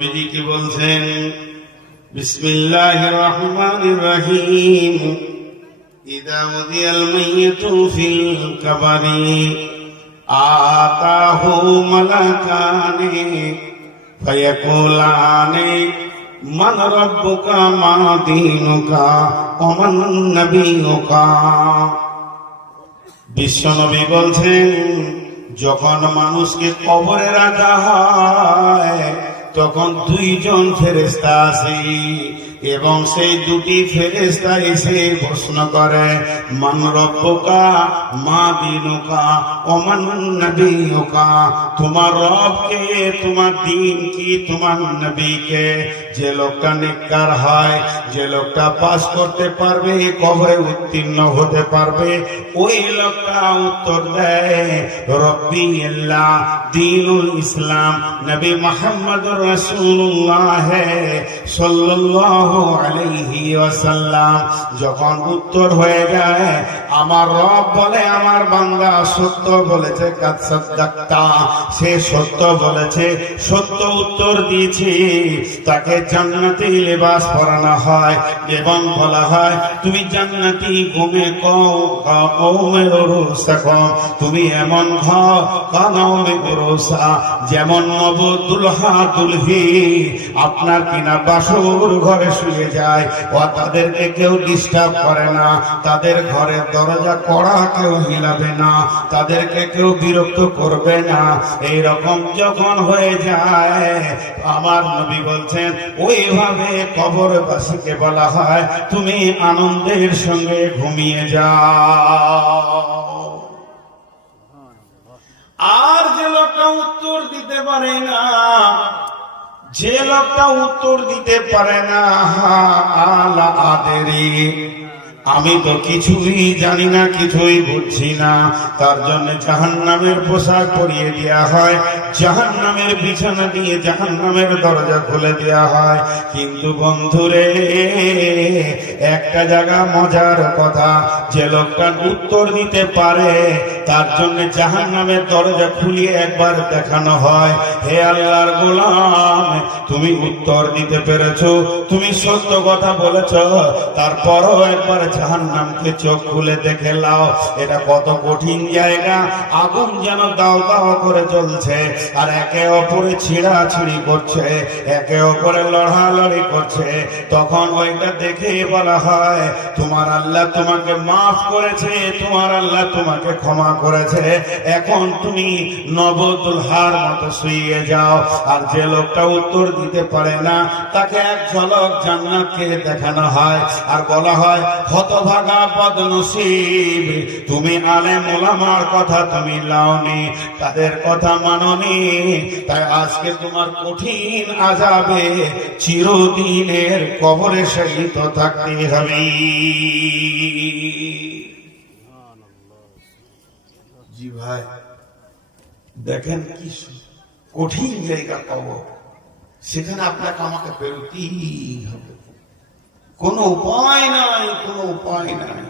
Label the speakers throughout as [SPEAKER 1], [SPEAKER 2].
[SPEAKER 1] নবীজি বলছেন? বিসমিল্লাহ রহমান রহিম। ইদা উদিয়াল মাইয়াতু ফিল কাবারি। আতাহু মালাকানি। ফায়াকুলানি, মান রব্বুকা মা দীনুকা ওমান নবিয়ুকা? বিশ্বনবী বলছেন, যখন মানুষকে কবরে রাখা হয় তখন দুইজন ফেরেস্তা আসে এবং সেই দুটি ফেরেস্তা এসে প্রশ্ন করে, মান রব্বকা, মা দিনুকা, ওমান নবিয়ুকা তোমার রবকে, তোমার দিন কি তোমার নবীকে, যে লোকটা নেককার হয়, যে লোকটা পাস করতে পারবে, কবরে উত্তীর্ণ হতে পারবে, ওই লোকটা উত্তর দেয়, রব্বি আল্লাহ, দিনুল ইসলাম, নবী মোহাম্মদ রাসূলুল্লাহ সাল্লাল্লাহু যখন উত্তর হয়ে যায়, আমার রব বলে আমার বান্দা সত্য বলেছে সে সত্য বলেছে, সত্য উত্তর দিয়েছে। তাকে জান্নাতি লেবাস পরানো হয়, এবং বলা হয়, তুমি জান্নাতি ঘুমে কৌমের তুমি এমন ঘর যেমন নব দুলহা দুলহি আপনার কিনা বাসুর ঘরে শুয়ে যায়। ও তাদেরকে কেউ ডিস্টার্ব করে না। তাদের ঘরের দরজা কড়া কেউ হিলাবে না। তাদেরকে কেউ বিরক্ত করবে না। এই রকম যখন হয়ে যায়, আমার নবী বলছেন, ওইভাবে কবরবাসীকে বলা হয়, তুমি আনন্দের সঙ্গে ঘুমিয়ে যাও। আর যে লোকটা উত্তর দিতে পারে না যে লোকটা উত্তর দিতে পারে না, আলা আদেরি। আমি তো কিছুই জানি না, কিছুই বুঝছি না। তার জন্য জাহান নামের পোশাক পরিয়ে দেওয়া হয়। জাহান নামের বিছানা দিয়ে জাহান নামের দরজা খুলে দেওয়া হয়। কিন্তু বন্ধুরে, একটা জায়গা মজার কথা। যে লোকটা উত্তর দিতে পারে, তার জন্য জাহান নামের দরজা খুলিয়ে একবার দেখানো হয়। হে আল্লাহর গোলাম, তুমি উত্তর দিতে পেরেছ, তুমি সত্য কথা বলেছ। তারপরও একবার জাহান নামকে চোখ খুলে দেখে লাও, এটা কত কঠিন জায়গা। আগুন যেন দাও দাও করে চলছে আর একে অপরে ছিঁড়া ছিঁড়ি করছে, একে অপরে লড়ালড়ি করছে। তখন ওইটা দেখে বলা হয়, তোমার আল্লাহ তোমাকে মাফ করেছে, তোমার আল্লাহ তোমাকে ক্ষমা করেছে। এখন তুমি নবদুলহার মতো শুয়ে যাও। আর যে লোকটা উত্তর দিতে পারে না, তাকে এক ঝলক জান্নাতকে দেখানো হয় আর বলা হয়, হতভাগা বদনসিব, তুমি আলেম মোলামার কথা তুমি লাওনি, তাদের কথা মাননি। তাই আজকে তোমার কঠিন আজাবে চিরদিনের কবরে সহিত থাকতে হবে। জি ভাই, দেখেন কি কঠিন জায়গা কবর। সেখানে আপনাকে আমাকে পেরোতেই হবে। কোনো উপায় নাই, কোনো উপায় নাই।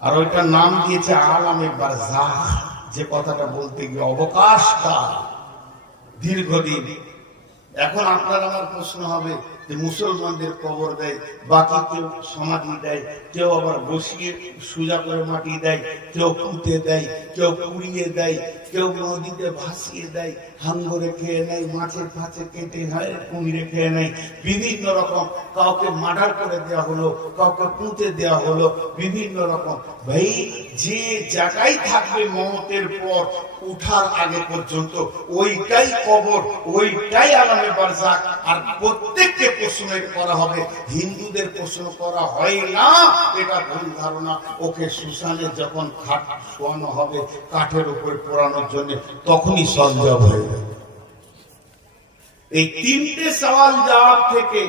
[SPEAKER 1] আর ওইটার নাম দিয়েছে আলামে বারজাখ যে কথাটা বলতে গিয়ে অবকাশ কার দীর্ঘদিন। এখন আপনার আমার প্রশ্ন হবে যে মুসলমানদের কবর দেয়, বাকি কেউ সমাধি দেয়, কেউ আবার বসিয়ে সোজা করে মাটি দেয়, কেউ পুঁতে দেয়, কেউ পুড়িয়ে দেয়, কেউ নদীতে ভাসিয়ে দেয় হাঙ্গরে খেয়ে মাছের ফাঁচে কেটে হয় কুমিরে খেয়ে বিভিন্ন রকম কাউকে মার্ডার করে দেওয়া হলো, কাউকে পুঁতে দেওয়া হলো, বিভিন্ন রকম। ভাই, যে জায়গায় থাকবে মমতের পর, উঠার আগে পর্যন্ত, ওইটাই কবর, ওইটাই আলামে বারজাক। আর প্রত্যেককে প্রশ্ন করা হবে, হিন্দুদের প্রশ্ন করা হয় না, এটা ভুল ধারণা। ওকে সুশানে যখন খাট শোয়ানো হবে, কাঠের উপরে পোড়ানোর জন্য, তখনই সঞ্জব হয়ে এই তিনটে সওয়াল জবাব থেকে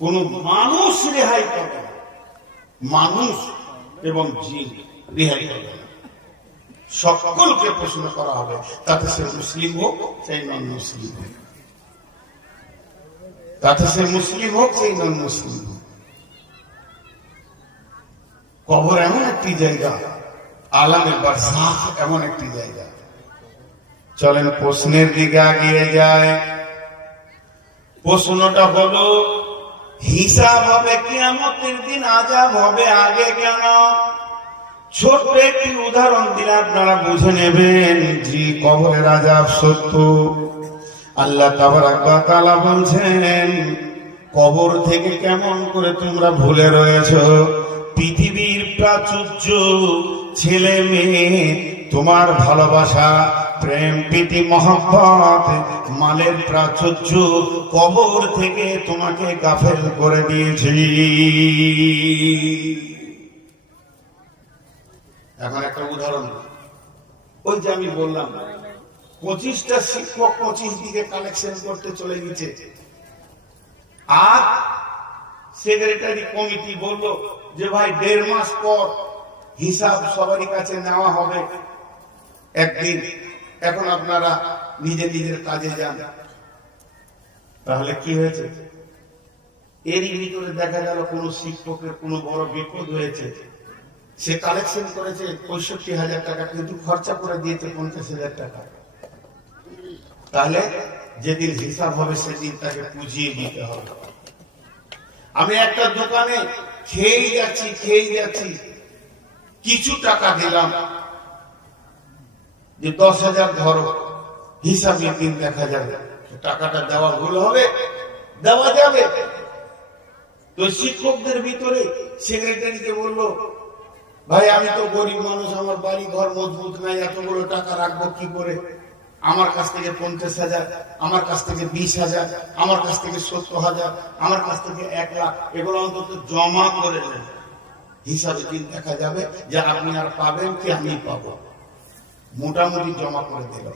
[SPEAKER 1] কোন মানুষ রেহাই পাবে মানুষ এবং জিন রেহাই পাবে সকলকে প্রশ্ন করা হবে, তাতে সে মুসলিম হোক, চাই নন মুসলিম হোক। তাতে সে মুসলিম হোক, চাই নন মুসলিম হোক। কবর এমন একটি জায়গা, আলামে বারসাখ এমন একটি জায়গা চলেন প্রশ্নের দিকে আগিয়ে যায় প্রশ্নটা হলো, হিসাব হবে কিয়ামতের দিন, আজাব হবে আগে কেন? ছোট্ট একটি উদাহরণ দিলে আপনারা বুঝে নেবেন যে কবরের আজাব সত্য। আল্লাহ তাআলা বলছেন, কবর থেকে কেমন করে তোমরা ভুলে রয়েছো? পৃথিবীর প্রাচুর্য, ছেলে মেয়ে, তোমার ভালোবাসা প্রেম প্রীতি মহব্বত, মালের প্রাচুর্য, কবর থেকে তোমাকে গাফেল করে দিয়েছি। এখন একটা উদাহরণ। ওই যে আমি বললাম, পঁচিশটা শিক্ষক পঁচিশ দিকে কালেকশন করতে চলে গেছে। আর সেক্রেটারি কমিটি বলল যে, ভাই, দেড় মাস পর হিসাব সবারই কাছে নেওয়া হবে। একদিন এখন আপনারা নিজে নিজের কাজে যান। তাহলে কি হয়েছে? এরই ভিতরে দেখা গেল কোন শিক্ষকের কোনো বড় বিপদ হয়েছে। সে কালেকশন করেছে পঁয়ষট্টি হাজার টাকা, কিন্তু খরচা করে দিয়েছে পঞ্চাশ হাজার টাকা। তাহলে যেদিন হিসাব হবে সেদিন তাকে বুঝিয়ে দিতে হবে। আমি একটা দোকানে খেয়েই যাচ্ছি খেয়েই যাচ্ছি। কিছু টাকা দিলাম যে দশ হাজার ধরো, হিসাবে দিন দেখা যাবে টাকাটা দেওয়া ভুল হবে, দেওয়া যাবে। তো শিক্ষকদের ভিতরে সেক্রেটারিকে বলল, ভাই, আমি তো গরিব মানুষ, আমার বাড়ি ঘর মজবুত নাই, এতগুলো টাকা রাখব কি করে? আমার কাছ থেকে পঞ্চাশ হাজার, আমার কাছ থেকে বিশ হাজার, আমার কাছ থেকে সত্তর হাজার, আমার কাছ থেকে এক লাখ, এগুলো অন্তত জমা করে নেন। হিসাবে দিন দেখা যাবে যে আপনি আর পাবেন কি, আমি পাবো। মোটামুটি জমা করে দিল।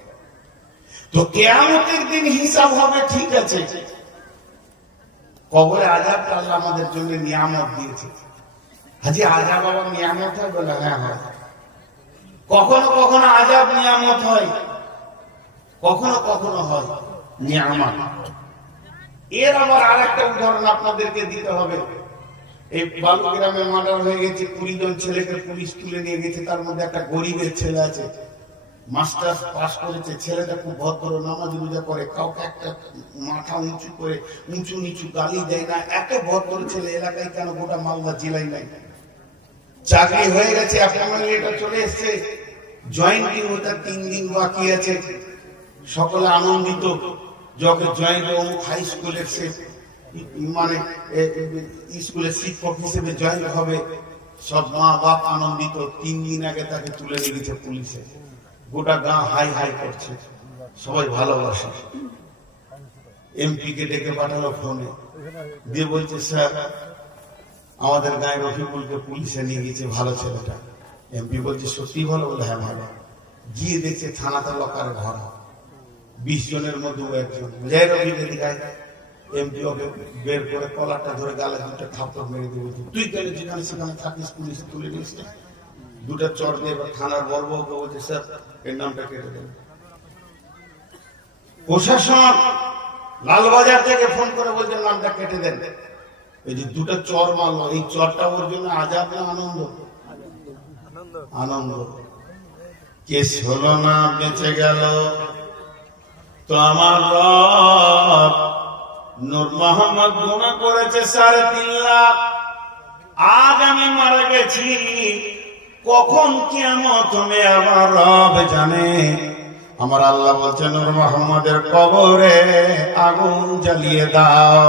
[SPEAKER 1] তো কেয়ামতের দিন হিসাব হবে, ঠিক আছে। কবরে আজাবটা আল্লাহ আমাদের জন্য নিয়ামত দিয়েছে। হাজি আজাব আবার নিয়ামত হয় বলে হ্যাঁ হয়। কখনো কখনো আজাব নিয়ামত হয়, কখনো কখনো হয় নিয়ামত। এর আবার আরেকটা উদাহরণ আপনাদেরকে দিতে হবে। এই বালুগ্রামে মার্ডার হয়ে গেছে কুড়ি জন ছেলেকে পুলিশ তুলে নিয়ে গেছে, তার মধ্যে একটা গরিবের ছেলে আছে। মাস্টার পাস করেছে, ছেলেটা খুব ভদ্র, নামাজ রোজা করে, কাউকে একটা মাথা উঁচু করে, উঁচু নিচু গালি দেয় না। এত ভদ্র ছেলে, এলাকায় কেন গোটা মালদা জেলায় নাই? চাকরি হয়ে গেছে লেটার চলে এসছে। জয়েন্টিং ওটা তিন দিন বাকি আছে। সকলে আনন্দিত, যখন জয়েন্ট অমুক হাই স্কুলের সে মানে স্কুলের শিক্ষক হিসেবে জয়েন্ট হবে। সব মা বাপ আনন্দিত, তিন দিন আগে তাকে তুলে নিয়ে গেছে পুলিশে। গোটা গাঁ হাই হাই করছে। সবাই ভালোবাসে। এমপি কে ডেকে পাঠালো ফোনে। দিয়ে বলছে, স্যার, আমাদের গায়ে রফিকুলকে পুলিশে নিয়ে গেছে ভালো ছেলেটা। এমপি বলছে সত্যি ভালো? বলে হ্যাঁ ভালো। গিয়ে দেখছে থানাতে লকার ঘর। বিশ জনের মধ্যে একজন। যাই রফিক এমপি ওকে বের করে কলারটা ধরে গালে দুটো থাপ্পড় মেরে বলছে তুই কেন যেখানে সেখানে থাকিস, পুলিশে তুলে নিয়েছে দুটো চর দিয়ে থানার বড়বাবুকে বলছে, স্যার, এর নামটা কেটে দেন। প্রশাসন লালবাজার থেকে ফোন করে বলছে, নামটা কেটে দেন। এই যে দুটো চর মারলো, এই চরটা ওর জন্য আজাদ না আনন্দ? আনন্দ। কেস হলো না, বেঁচে গেল। তো আমার রব নূর মোহাম্মদ গুণা করেছে, সাড়ে তিন লাখ। আজ আমি মারা গেছি। কখন কিয়ামত তুমি আমার রব জানে। আমার আল্লাহ বলছেন মোহাম্মদের কবরে আগুন জ্বালিয়ে দাও,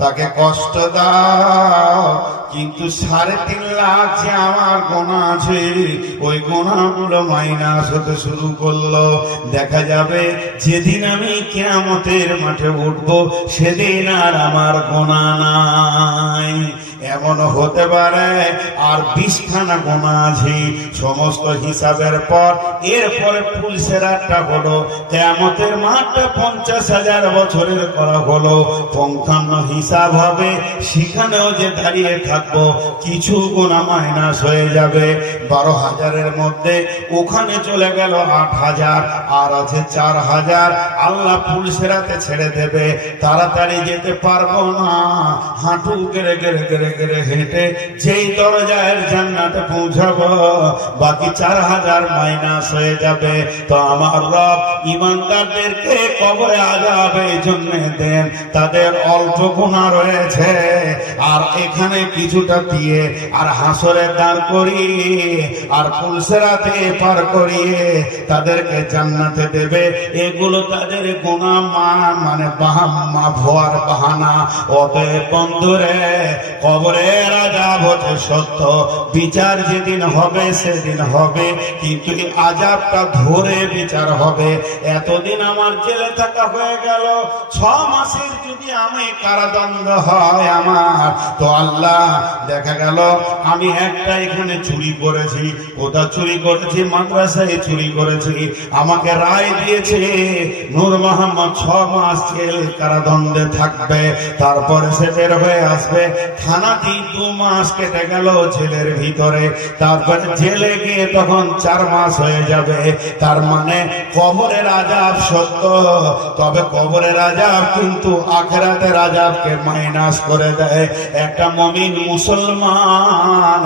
[SPEAKER 1] তাকে কষ্ট দাও কিন্তু সাড়ে তিন লাখ যে আমার গোনা আছে, ওই গোনাগুলো মাইনাস হতে শুরু করল। দেখা যাবে যেদিন আমি কেয়ামতের মাঠে উঠব, সেদিন আর আমার গোনা নাই। এমন হতে পারে আর বিশখানা গোনা আছে, সমস্ত হিসাবের পর। এরপরে পুলিশের একটা হলো, কেয়ামতের মাঠটা পঞ্চাশ হাজার বছরের করা হলো। পঙ্খান্ন হিসাব হবে, সেখানেও যে দাঁড়িয়ে থাকবে থাকব কিছু গোনা মাইনাস হয়ে যাবে। বারো হাজারের মধ্যে ওখানে চলে গেল আট হাজার, আর আছে চার হাজার। আল্লাহ পুলিশেরাতে ছেড়ে দেবে। তাড়াতাড়ি যেতে পারব না। হাঁটু গেড়ে গেড়ে গেড়ে গেড়ে হেঁটে যেই দরজায় জান্নাতে পৌঁছাবো। বাকি চার হাজার মাইনাস হয়ে যাবে। তো আমার রব ইমানদারদেরকে কবরে আজাবে এই জন্য দেন। তাদের অল্প গুণা রয়েছে। আর এখানে কিছুটা দিয়ে আর হাসরে দাঁড় করিয়ে আর পুলসেরাতে পার করিয়ে তাদেরকে জান্নাতে দেবে। এগুলো তাদের গোনা মান মানে বাহাম্মা ভোয়ার বাহানা। অতএব বন্ধুরে, কবরে রাজা সত্য। বিচার যেদিন হবে, সেদিন হবে। কিন্তু এই আজাবটা ধরে বিচার হবে। এতদিন আমার জেলে থাকা হয়ে গেল। ছ মাসের যদি আমি কারাদণ্ড হয় আমার, তো আল্লাহ, দেখা গেল, আমি একটা এখানে চুরি করেছি। কোথা চুরি করেছি? মাদ্রাসায় চুরি করেছি। আমাকে রায় দিয়েছে, নূর মোহাম্মদ ছ মাস জেল কারাদণ্ডে থাকবে। তারপরে সে বের হয়ে আসবে। থানাতেই দু মাস কেটে গেল জেলের ভিতরে। তারপরে জেলে গিয়ে তখন চার মাস হয়ে যাবে। তার মানে কবরের আজাব সত্য। তবে কবরের আজাব কিন্তু আখেরাতের আজাবকে মাইনাস করে দেয়। একটা মমিন মুসলমান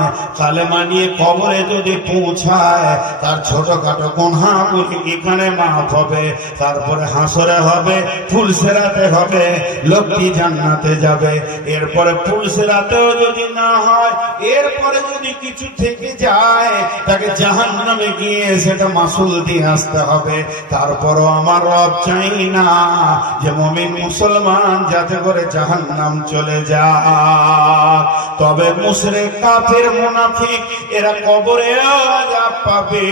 [SPEAKER 1] কবরে যদি পৌঁছায়, তার ছোটখাটো গুনহা গুলি এখানে মাফ হবে। তারপরে হাসরে হবে ফুলসেরাতে হবে লক্ষ্মী জান্নাতে যাবে। এরপরে যদি না হয় এরপরে যদি কিছু থেকে যায়, তাকে জাহান নামে গিয়ে সেটা মাসুল দিয়ে আসতে হবে। তারপরও আমার রব চাই না যে মমিন মুসলমান যাতে করে জাহান নাম চলে তবে মুসরে কাফের, মুনাফিক, এরা কবরে আজাব পাবে,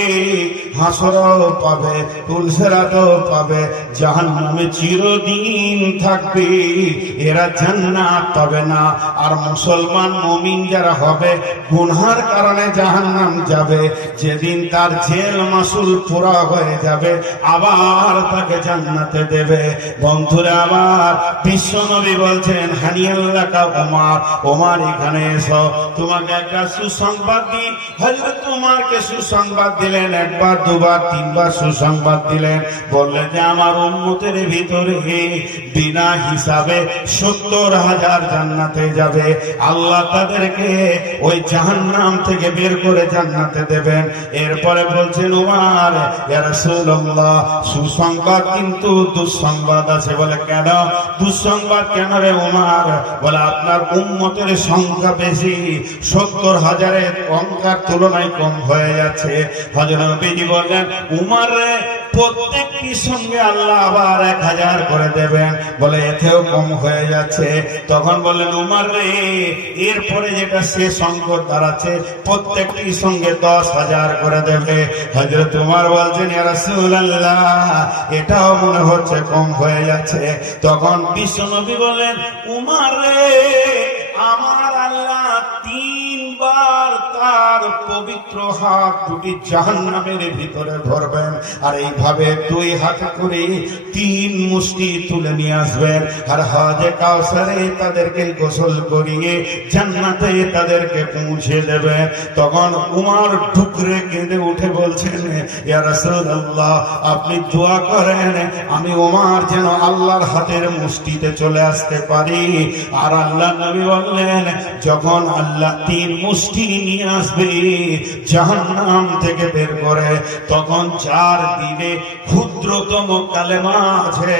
[SPEAKER 1] হাসরও পাবে তুলসেরাতও পাবে জাহান নামে চিরদিন থাকবে। এরা জান্নাত পাবে না। আর মুসলমান মমিন যারা হবে, গুনহার কারণে জাহান্নাম যাবে। যেদিন তার জেল মাসুল পুরা হয়ে যাবে, আবার তাকে জান্নাতে দেবে। বন্ধুরা বিশ্ব নবী বলছেন হানিয়াল্লাহ কা ওমার ওমার এখানে এসো। তোমাকে একটা সুসংবাদ দিই। হযরত তোমারকে সুসংবাদ দিলেন, একবার, দুবার, তিনবার সুসংবাদ দিলেন। বললেন যে, আমার উন্মতের ভিতরে বিনা হিসাবে সত্তর হাজার জান্নাতে যাবে। আল্লাহ তাদেরকে ওই জাহান্নাম থেকে বের করে জান্নাতে দেবেন। এরপরে বলছেন ইয়া রাসূলুল্লাহ, সুসংবাদ কিন্তু দুঃসংবাদ আছে। বলে, কেন? দুঃসংবাদ কেন রে উমার বলে, আপনার উম্মতের সংখ্যা বেশি। সত্তর হাজারের সংখ্যার তুলনায় কম হয়ে যাচ্ছে। হজরত নবীজি বললেন উমার রে প্রত্যেকটি সঙ্গে আল্লাহ আবার এক হাজার করে দেবেন। বলে এতেও কম হয়ে যাচ্ছে। তখন বললেন, উমার রে, এরপরে যেটা শেষ অঙ্ক দাঁড়াচ্ছে, প্রত্যেকটি সঙ্গে দশ হাজার করে দেবে। হজরত উমার বলছেন এটাও মনে হচ্ছে কম হয়ে যাচ্ছে। তখন বিশ্বনবী বলেন উমার রে, আমার তার পবিত্র হাত দুটি জাহান্নামের ভিতরে ধরবেন। আর এইভাবে দুই হাত করে তিন মুষ্টি তুলে নিয়ে আসবেন। আর হজে কাউসারে তাদেরকে গোসল করিয়ে জান্নাতে তাদেরকে পৌঁছে দেবে। তখন উমার ঢুকরে কেঁদে উঠে বলছেন, ইয়া আপনি দোয়া করেন, আমি উমার যেন আল্লাহর হাতের মুষ্টিতে চলে আসতে পারি। আর আল্লাহ নবী বললেন, যখন আল্লাহ তিন মুষ্টি নিয়ে আসবে। জাহান্নাম থেকে বের করে তখন চার দিনে ক্ষুদ্রতম কালেমা আছে।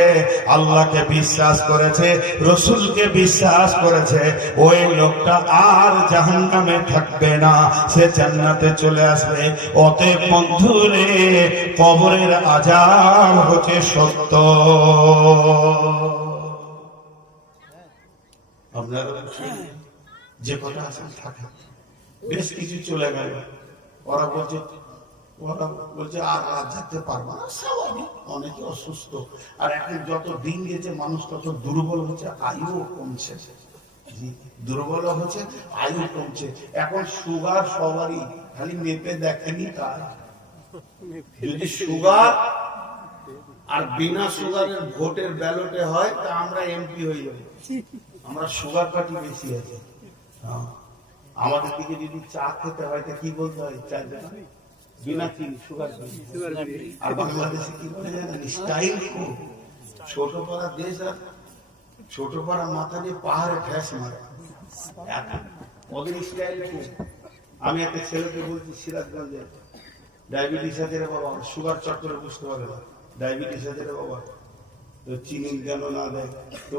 [SPEAKER 1] আল্লাহকে বিশ্বাস করেছে, রসুলকে বিশ্বাস করেছে। ওই লোকটা আর জাহান্নামে থাকবে না, সে জান্নাতে চলে আসবে। অতএব বন্ধুরে, কবরের আজাব হচ্ছে সত্য। আপনারা যে কথা আছেন থাকে। বেশ কিছু চলে গেল। ওরা বলছে ওরা বলছে, আর রাত যেতে পারব না। স্বাভাবিক অনেকে অসুস্থ। আর এখন যত দিন গেছে, মানুষ তত দুর্বল হচ্ছে, আয়ুও কমছে। দুর্বল হচ্ছে, আয়ু কমছে। এখন সুগার সবারই, খালি মেপে দেখেনি কার যদি সুগার আর বিনা সুগারের ভোটের ব্যালটে হয়, তা আমরা এমপি হয়ে যাব। আমরা সুগার পার্টি বেশি আছে। হ্যাঁ। আমাদের দিকে যদি চা খেতে হয়, তা কি বলতে হয়? চা দেনা। বিনা চিনি সুগার আর বাংলাদেশে কি বলে জানেন? স্টাইল ছোট পাড়া দেশ আর ছোট পাড়া মাথা দিয়ে পাহাড়ে ঠেস মারে। ওদের স্টাইল আমি একটা ছেলেকে বলছি, সিরাজগঞ্জে, ডায়াবেটিস আছে বাবা, সুগার চক্করে বুঝতে পারে না। ডায়াবেটিস আছে বাবা। চিনি কেন না দেয়। তো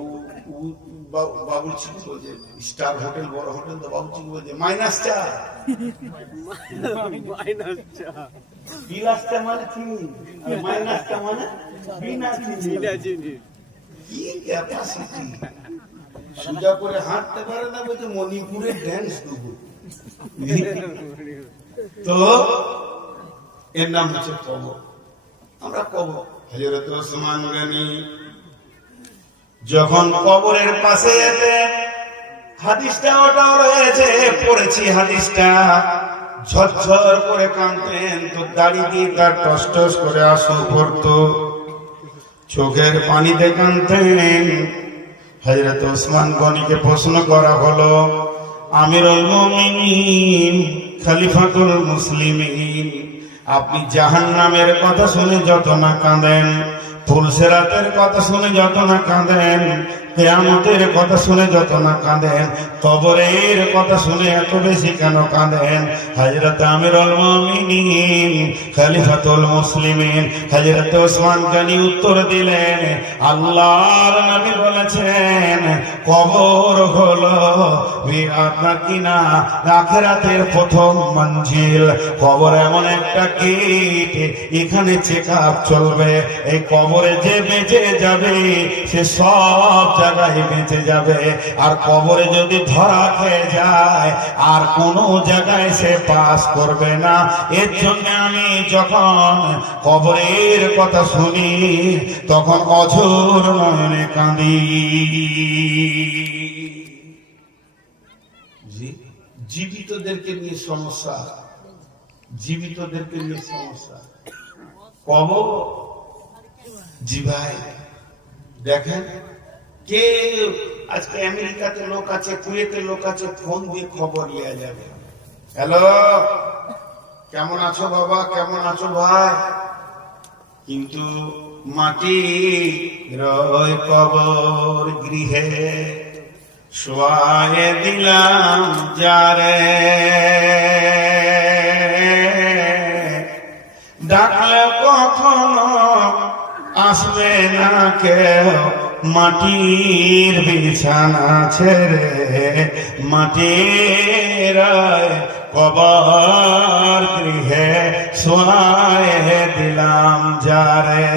[SPEAKER 1] বাবুর্চি বলছে স্টার হোটেল বড় হোটেল তো বাবুর্চি বলছে মাইনাস চা বিলাস চা মানে চিনি মাইনাস চা মানে বিনা চিনি। কি ক্যাপাসিটি সোজা করে হাঁটতে পারে না বলছে মণিপুরে ড্যান্স দেবো তো এর নাম হচ্ছে কবর। আমরা কবর। হজরত ওসমান গনি যখন কবরের পাশে হাদিসটা ওটাও রয়েছে, পড়েছি হাদিসটা। ঝরঝর করে কাঁদতেন, তো দাড়ি দিয়ে তার টস টস করে আসু পড়তো চোখের পানিতে কাঁদতেন। হজরত ওসমান গনিকে প্রশ্ন করা হলো, আমিরুল মুমিনিন, খলিফাতুল মুসলিমিন। আপনি জাহান নামের কথা শুনে যত না কাঁদেন, ফুলসেরাতের কথা শুনে যত না কাঁদেন, কেয়ামতের কথা শুনে যত না কাঁদেন, কবরের কথা শুনে এত বেশি কেন কাঁদেন? হজরত মুমিনিন, খলিফাতুল মুসলিমিন হজরত ওসমান গনি উত্তর দিলেন, আল্লাহর নবী বলেছেন, কবর হলো কিনা আখেরাতের প্রথম মঞ্জিল। কবর এমন একটা গেট, এখানে চেক আপ চলবে। এই কবরে যে বেঁচে যাবে, সে সব জায়গায় বেঁচে যাবে। আর কবরে যদি ধরা খেয়ে যায়, আর কোনো জায়গায় সে পাস করবে না। এর জন্য আমি যখন কবরের কথা শুনি, তখন অঝোর নয়নে কাঁদি। জীবিতদেরকে নিয়ে সমস্যা। জীবিতদেরকে নিয়ে সমস্যা। কবর জি ভাই দেখেন, কে আজকে আমেরিকাতে লোক আছে, কুয়েতে লোক আছে, ফোন দিয়ে খবর নেওয়া যাবে। হ্যালো, কেমন আছো বাবা? কেমন আছো ভাই? কিন্তু মাটি রয় কবর গৃহে শোয়ায়ে দিলাম যারে। ডাকলে কখনো আসবে না কেউ মাটির বিছানা ছেড়ে মাটির কবর গৃহে সোয়ায়ে দিলাম যারে।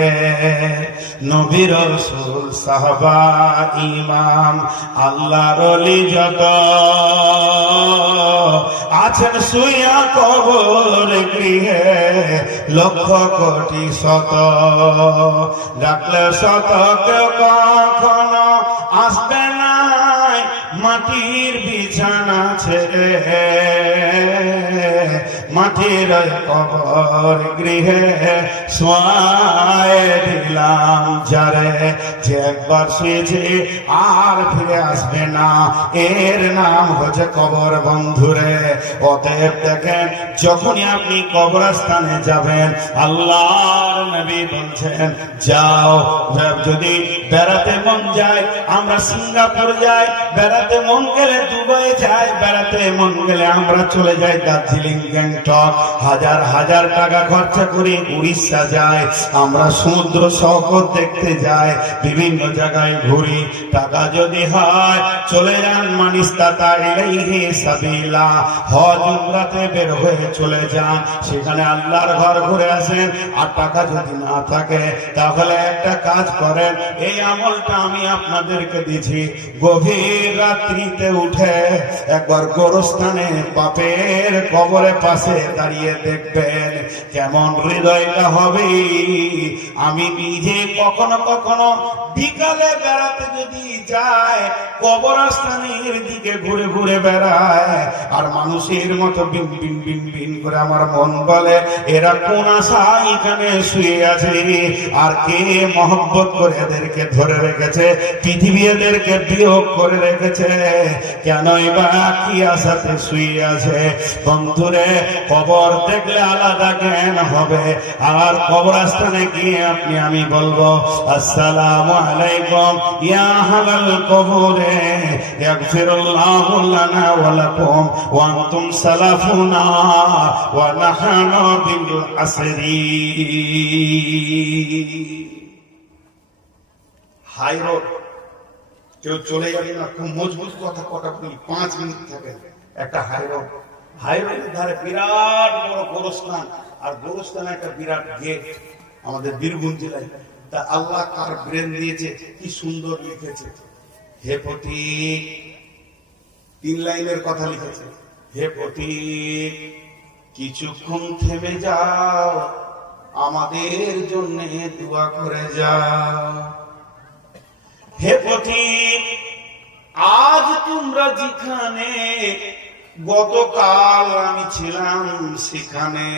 [SPEAKER 1] নবী রসুল, সাহবা, ইমাম, আল্লাহর যত আছেন শুয়া কবর গৃহে লক্ষ কোটি শত। ডাকলে শত কখনো আসবে না মাটির বিছানা ছেড়ে। মাটির কবর গৃহে সোয়ায় দিলাম যারে, যে একবার শুয়েছে আর ফিরে আসবে না। এর নাম হচ্ছে কবর বন্ধুরে। অতএব দেখেন, যখনই আপনি কবরস্থানে যাবেন, আল্লাহর নবী বলছেন, যাও যদি বেড়াতে মন যায়, আমরা সিঙ্গাপুর যাই, বেড়াতে মন গেলে দুবাই যাই, বেড়াতে মন গেলে আমরা চলে যাই দার্জিলিং গ্যাংটক হাজার হাজার টাকা খরচা করে উড়িষ্যা যায়। আমরা সমুদ্র সৈকত দেখতে যাই। বিভিন্ন জায়গায় ঘুরি। টাকা যদি হয়, চলে যান মানিস বের হয়ে চলে যান। সেখানে আল্লাহর ঘর ঘুরে আসেন। আর টাকা যদি না থাকে, তাহলে একটা কাজ করেন। এই আমলটা আমি আপনাদেরকে দিছি। গভীর রাত্রিতে উঠে একবার গোরস্থানে বাপের কবরে পাশে হয়ে দাঁড়িয়ে দেখবেন কেমন হৃদয়টা হবে। আমি নিজে কখনো কখনো বিকালে বেড়াতে যদি যায় কবরস্থানের দিকে ঘুরে ঘুরে বেড়ায় আর মানুষের মতো বিন বিন বিন বিন করে আমার মন বলে, এরা কোন আশা এখানে শুয়ে আছে? আর কে মহব্বত করে এদেরকে ধরে রেখেছে? পৃথিবী এদেরকে বিয়োগ করে রেখেছে? কেন বা কি আশাতে শুয়ে আছে? বন্ধুরে কবর দেখলে আলাদা জ্ঞান হবে। আর কবরস্থানে গিয়ে আপনি, আমি বলব, আসসালামু আলাইকুম, ইয়া হালাল কবরে, ইয়াগফিরুল্লাহু লানা ওয়া লাকুম, ওয়া আনতুম সালাফুনা ওয়া নাহনু বিল আসরি। হাই রোড, কেউ চলে যাবে না, খুব মজবুত কথা কথা বলি পাঁচ মিনিট থাকে। একটা হাই রোড হাই রোডের ধারে বিরাট বড় গোরস্থান। আর গোরস্থানে একটা বিরাট গেট আমাদের বীরভূম জেলায়। তা আল্লাহ কার ব্রেন দিয়েছে? কি সুন্দর লিখেছে? হে পথিক তিন লাইনের কথা লিখেছে। হে পথিক কিছুক্ষণ থেমে যাও। আমাদের জন্য দোয়া করে যাও। হে পথিক আজ তোমরা যেখানে গতকাল আমি ছিলাম সেখানে।